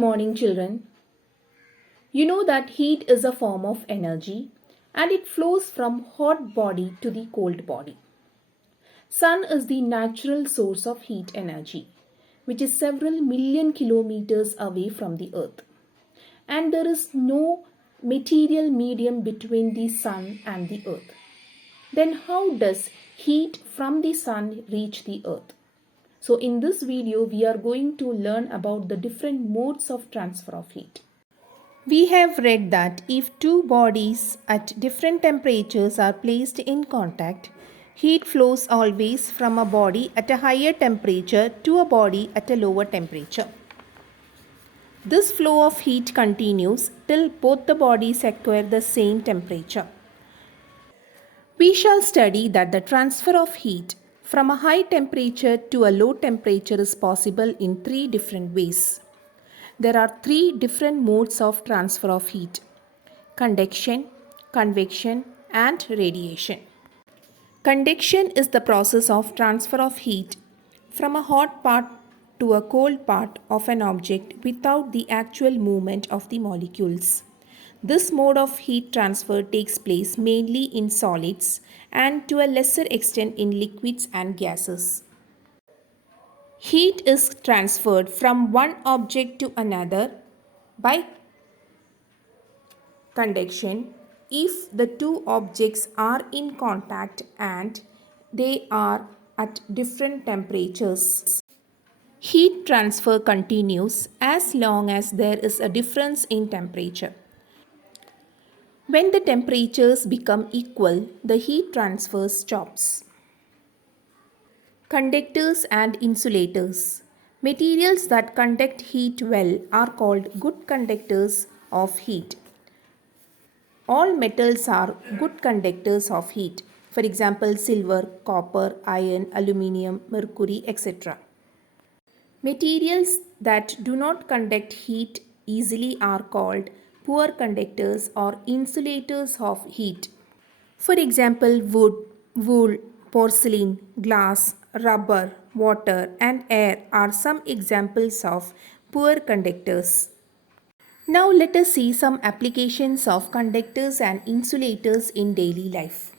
morning, children. You know that heat is a form of energy and it flows from hot body to the cold body. Sun is the natural source of heat energy, which is several million kilometers away from the earth. And there is no material medium between the sun and the earth. Then how does heat from the sun reach the earth? So in this video, we are going to learn about the different modes of transfer of heat. We have read that if two bodies at different temperatures are placed in contact, heat flows always from a body at a higher temperature to a body at a lower temperature. This flow of heat continues till both the bodies acquire the same temperature. We shall study that the transfer of heat from a high temperature to a low temperature is possible in three different ways. There are three different modes of transfer of heat: conduction, convection, and radiation. Conduction is the process of transfer of heat from a hot part to a cold part of an object without the actual movement of the molecules. This mode of heat transfer takes place mainly in solids and to a lesser extent in liquids and gases. Heat is transferred from one object to another by conduction if the two objects are in contact and they are at different temperatures. Heat transfer continues as long as there is a difference in temperature. When the temperatures become equal, the heat transfer stops. Conductors and insulators. Materials that conduct heat well are called good conductors of heat. All metals are good conductors of heat. For example, silver, copper, iron, aluminium, mercury, etc. Materials that do not conduct heat easily are called poor conductors or insulators of heat. For example, wood, wool, porcelain, glass, rubber, water, and air are some examples of poor conductors. Now let us see some applications of conductors and insulators in daily life.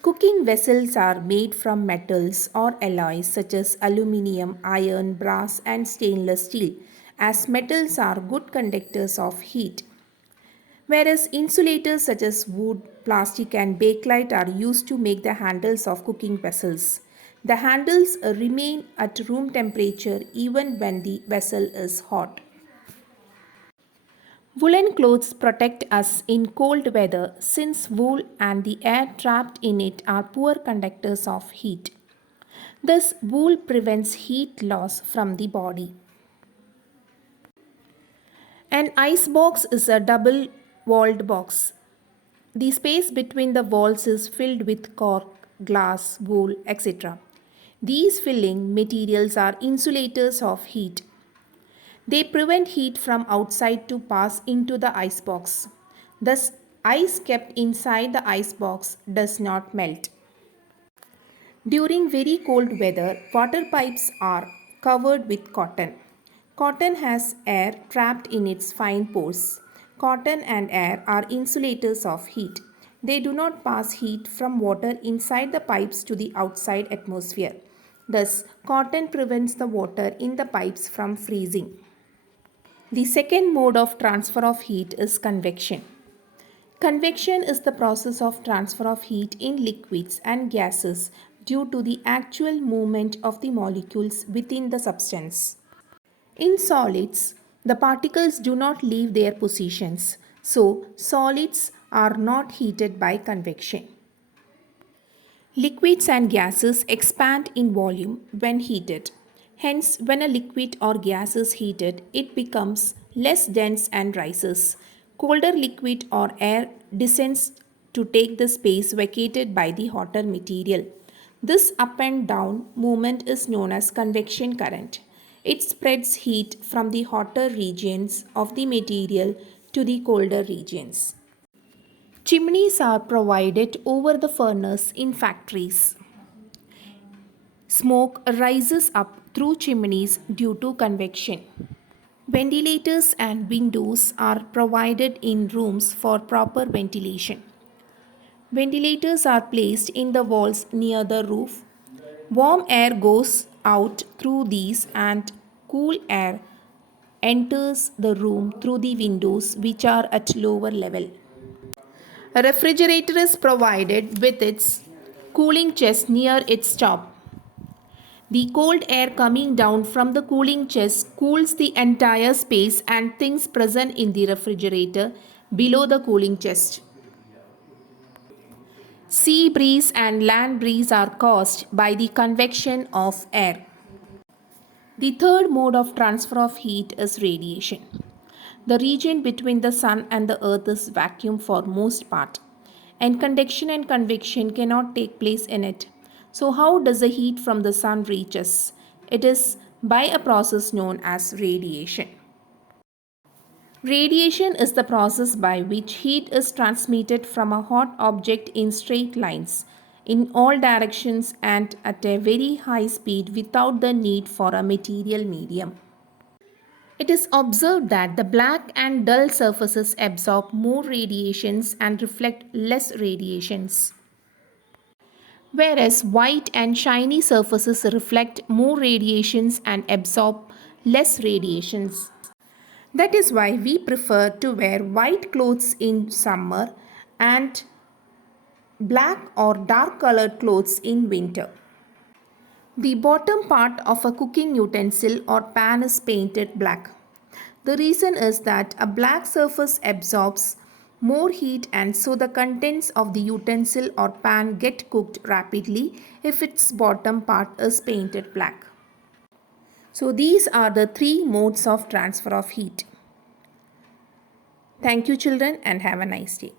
Cooking vessels are made from metals or alloys such as aluminium, iron, brass, and stainless steel, as metals are good conductors of heat. Whereas insulators such as wood, plastic, and bakelite are used to make the handles of cooking vessels. The handles remain at room temperature even when the vessel is hot. Woolen clothes protect us in cold weather since wool and the air trapped in it are poor conductors of heat. Thus, wool prevents heat loss from the body. An ice box is a double-walled box. The space between the walls is filled with cork, glass, wool, etc. These filling materials are insulators of heat. They prevent heat from outside to pass into the icebox. Thus, ice kept inside the icebox does not melt. During very cold weather, water pipes are covered with cotton. Cotton has air trapped in its fine pores. Cotton and air are insulators of heat. They do not pass heat from water inside the pipes to the outside atmosphere. Thus, cotton prevents the water in the pipes from freezing. The second mode of transfer of heat is convection. Convection is the process of transfer of heat in liquids and gases due to the actual movement of the molecules within the substance. In solids, the particles do not leave their positions, so solids are not heated by convection. Liquids and gases expand in volume when heated. Hence, when a liquid or gas is heated, it becomes less dense and rises. Colder liquid or air descends to take the space vacated by the hotter material. This up and down movement is known as convection current. It spreads heat from the hotter regions of the material to the colder regions. Chimneys are provided over the furnace in factories. Smoke rises up through chimneys due to convection. Ventilators and windows are provided in rooms for proper ventilation. Ventilators are placed in the walls near the roof. Warm air goes out through these and cool air enters the room through the windows which are at lower level. A refrigerator is provided with its cooling chest near its top. The cold air coming down from the cooling chest cools the entire space and things present in the refrigerator below the cooling chest. Sea breeze and land breeze are caused by the convection of air. The third mode of transfer of heat is radiation. The region between the sun and the earth is vacuum for most part, and conduction and convection cannot take place in it. So how does the heat from the sun reach us? It is by a process known as radiation. Radiation is the process by which heat is transmitted from a hot object in straight lines in all directions and at a very high speed without the need for a material medium. It is observed that the black and dull surfaces absorb more radiations and reflect less radiations, whereas white and shiny surfaces reflect more radiations and absorb less radiations. That is why we prefer to wear white clothes in summer and black or dark colored clothes in winter. The bottom part of a cooking utensil or pan is painted black. The reason is that a black surface absorbs more heat and so the contents of the utensil or pan get cooked rapidly if its bottom part is painted black. So these are the three modes of transfer of heat. Thank you children and have a nice day.